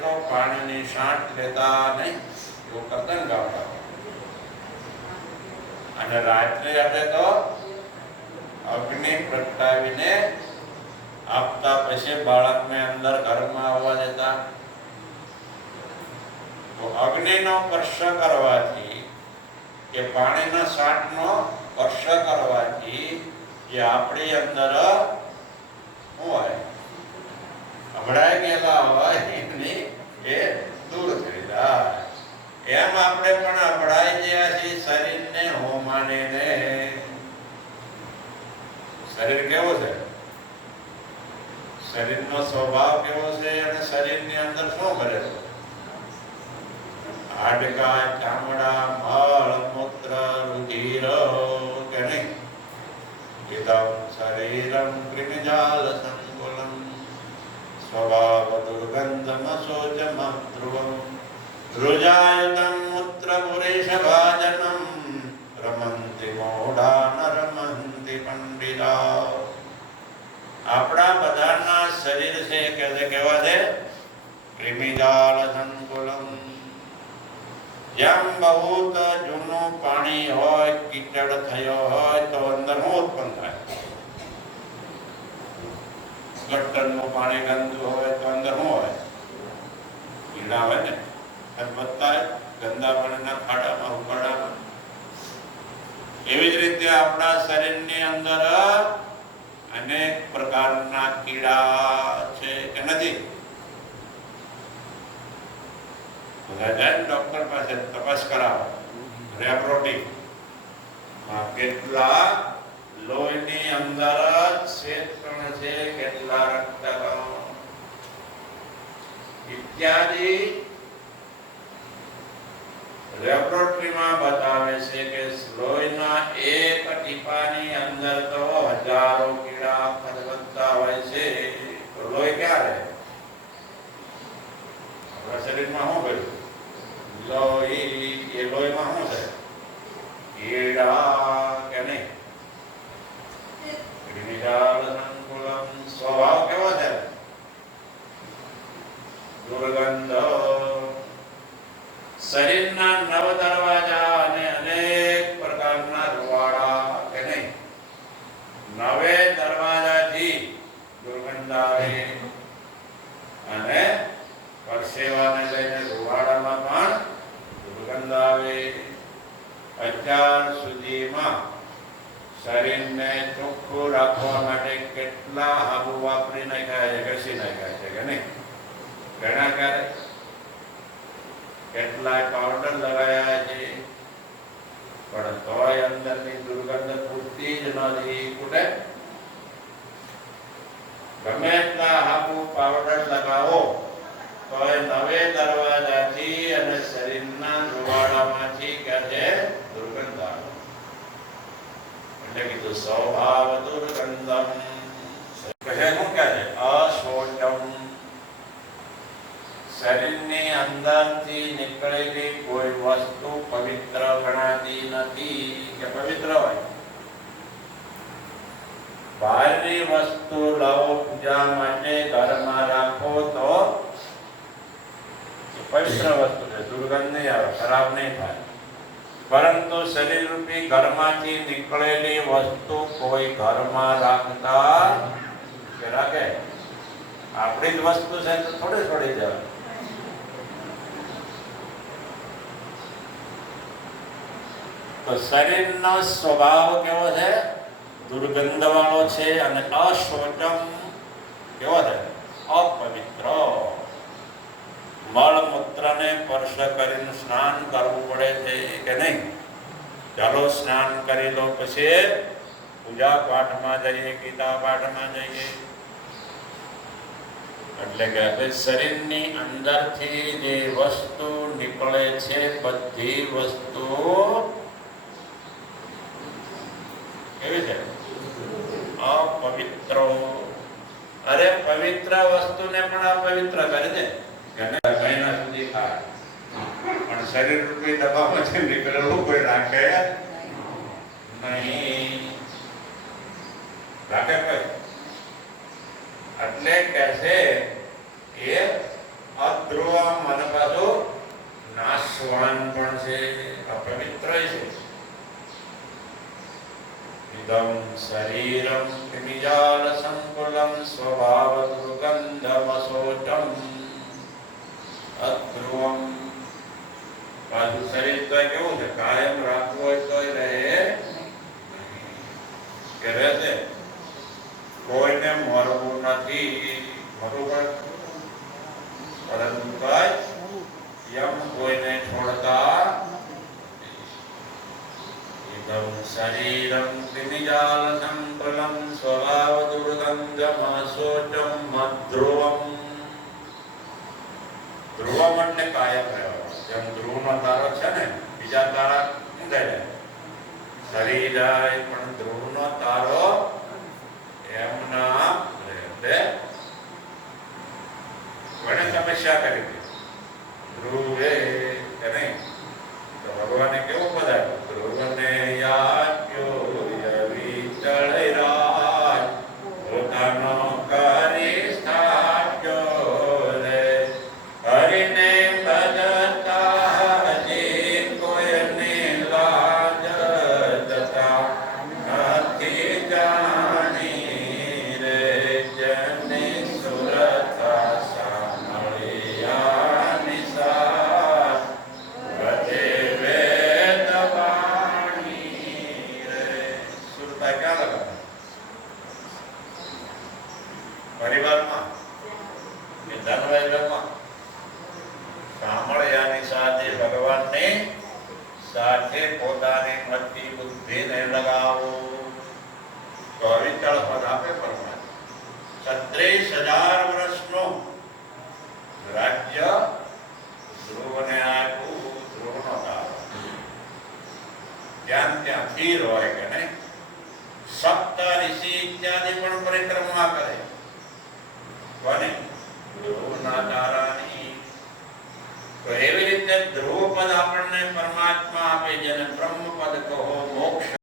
તો પાણીની સાંટ લેતા નહીં, એવું કરતા ને ગામડા અને રાત્રે આપણે તો અગ્નિ પ્રગટાવીને આપતા પછી બાળકને અંદર ઘરમાં આવવા દેતા. તો અગ્નિનો સ્પર્શ કરવાથી કે પાણીના સાંટનો સ્પર્શ કરવાથી જે આપણી અંદર હોય? અભડાઈ ગયેલા હોય. એ દૂર થઈ જાય. એમ આપણે પણ અપડાઈ ગયા છીએ શરીરને હોમાને શરીર કેવું છે? શરીરનો સ્વભાવ કેવો છે અને શરીરની અંદર શું કરે છે? હાડકા, ચામડા, મળ છે? કેવા પાણી ગંદુ હોય, તો અંદર શું હોય? ને? બધા ગંદા પાણીના ખાડામાં ઉકાળામાં એવી જ રીતે આપણા શરીરની અંદર અનેક પ્રકારના કીડા છે કે નથી? ડોક્ટર પાસે, તપાસ કરાવો. માં કેટલા લોહીની અંદર ક્ષેત્રણ છે, કેટલા રક્તકણો? ઇત્યાદિ લેબોરેટરીમાં બતાવે છે કે લોહીના એક ટીપાની અંદર તો હજારો કીડા ફરગતા હોય છે તો લોહી ક્યાં આપણા શરીરમાં શું કર્યું? લોહી, એ લોહીમાં શું છે? કીડા કે નહીં? ક્રિમિજાલ સંકુલમ સ્વભાવ કેવો છે? દુર્ગંધ. શરીરના નવ દરવાજા અને અનેક પ્રકારના રૂવાડા કે નહીં નવે દરવાજાથી દુર્ગંધ આવે અને પરસેવાને લઈને રૂવાડામાં પણ દુર્ગંધ આવે. અત્યાર સુધીમાં શરીરને ચોખ્ખું રાખવા માટે કેટલા આબુ વાપરી નાખ્યા છે, ઘસી નાખ્યા છે કે નહીં? ઘણા ક્યારે? કેટલાય પાવડર લગાયા છે. પણ તોય અંદરની દુર્ગંધ પૂરતી જ નથી. કુટે ગમે એટલા હાફુ પાવડર લગાવો, તોય નવે દરવાજાથી અને શરીરના ધોવાડામાંથી કે છે દુર્ગંધ આવે. એટલે કીધું, સ્વભાવ દુર્ગંધમ કહે શું કહે છે અશોચમ શરીરની અંદરથી નીકળેલી કોઈ વસ્તુ પવિત્ર ગણાતી નથી કે પવિત્ર હોય બહારની વસ્તુ લાવો પૂજા માટે ઘરમાં રાખો તો પવિત્ર વસ્તુ છે દુર્ગંધ નહીં આવે ખરાબ નહીં થાય. પરંતુ શરીર રૂપી ઘરમાંથી નીકળેલી વસ્તુ કોઈ ઘરમાં રાખતા કે રાખે? આપણી જ વસ્તુ છે તો થોડી થોડી જવાય તો શરીરનો સ્વભાવ કેવો છે? દુર્ગંધ વાળો છે અને અશોચમ. કેવો છે? અપવિત્ર. મળમૂત્રને સ્પર્શ કરીને સ્નાન કરવું પડે છે કે નહીં? ચાલો સ્નાન કરી લો પછી પૂજા પાઠમાં જઈએ, ગીતા પાઠમાં જઈએ. એટલે કે હવે શરીરની અંદરથી જે વસ્તુ નીકળે છે, બધી વસ્તુ કેવી છે અપવિત્ર અરે પવિત્ર વસ્તુને પણ અપવિત્ર કરી દે ઘણા મહિના સુધી ખાય. પણ શરીર રૂપી ડબ્બામાંથી નીકળેલું કોઈ રાખે? નહીં. રાખે કોઈ? એટલે કે છે એ અધ્રુવમ મન પાછું નાશવાન પણ છે, અપવિત્ર છે. સંકુલમ સ્વભાવ દુર્ગંધમ અશોચમ અધ્રુવમ પાછું શરીર તો કેવું છે કાયમ રાખવું હોય તો રહે કે રહે છે કોઈને મરવું નથી મરવું પણ પરંતુ કઈ યમ કોઈને છોડતા ઇદમ સ્વભાવ દુર્ગંધમાશોચમ મધ્રુવમ ધ્રુવમ એટલે કાયમ રહેવાનું જેમ ધ્રુવનો તારો છે ને બીજા તારા ઊંધાઈ જાય સરી જાય પણ ધ્રુવનો તારો એમના રહે એટલે ઘણી સમસ્યા કરી ધ્રુવે નહીં તો ભગવાને કેવું બધાયું પરિવારમાં કે ધનવૈભવમાં સાંભળ્યાની સાથે ભગવાનની સાથે પોતાની મતિ બુદ્ધિને લગાવો તો અવિચળ પદ આપે પરમાત્મા છત્રીસ હજાર વર્ષનું રાજ્ય ધ્રુવને આપ્યું ધ્રુવનો તારો ત્યાં ત્યાં સ્થિર હોય કે નહીં સપ્ત ઋષિ ઇત્યાદિ પણ પરિક્રમા કરે તો એવી રીતે ધ્રુવ પદ આપણને પરમાત્મા આપે જેને બ્રહ્મ પદ કહો મોક્ષ